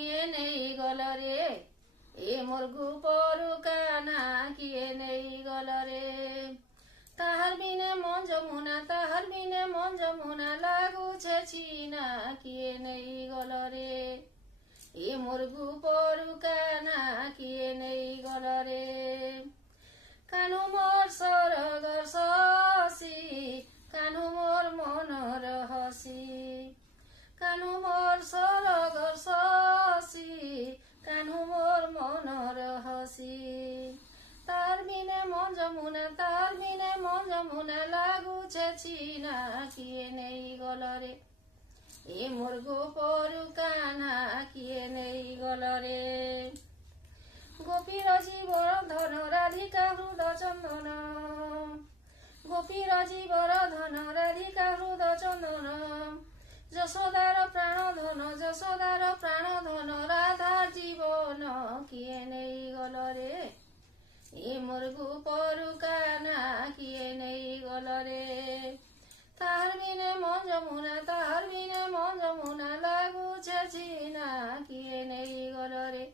কিয়ে নেই গলরে, এ মোর গোপরু কানা কিয়ে নেই গলরে। তাহার বিনে মন যমুনা, তাহার বিনে মন যমুনা, লাগুছে চিনা কিয়ে নেই গলরে, এ মোর গোপরু কানা কিয়ে নেই গলরে। কানু মোর সরগর শশী, কানু মোর মনর হসি, কানু মোর সরগর শশী, কানু মোর মনর হসি। তার বিনে মন যমুনা, তার বিনে মন যমুনা, লাগুছে চিনা কিয়ে নেই গলরে, এ মোর গোপরু কানা কিয়ে নেই গলরে। গোপীর জীবর ধন রাধিকা হৃদ চন্দন, গোপীর জীবর ধন রাধিকা হৃদ চন্দন, যশোদার প্রাণ ধন, যশোদার প্রাণ ধন, রাধার জীবন কিয়ে নেই গলরে, এ মোর গোপরু কানা কিয়ে নেই গলরে। তাহার বিনে মন যমুনা, তাহার বিনে মন যমুনা, লাগুছে চিনা কিয়ে নেই গলরে,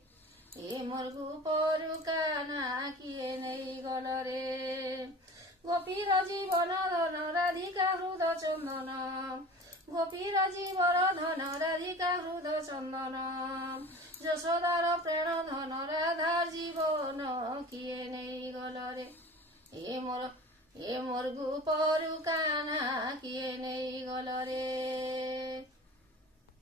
এ মোর গোপরু কানা কিয়ে নেই গলরে। গোপীর জীবন ধন রাধিকা হৃদ চন্দন, গোপীর জীবন ধন রাধিকা হৃদ চন্দন, যশোদার প্রাণ ধন, রাধার জীবন কিয়ে নেই গলরে, এ মোর গোপরু কানা কিয়ে নেই গলরে।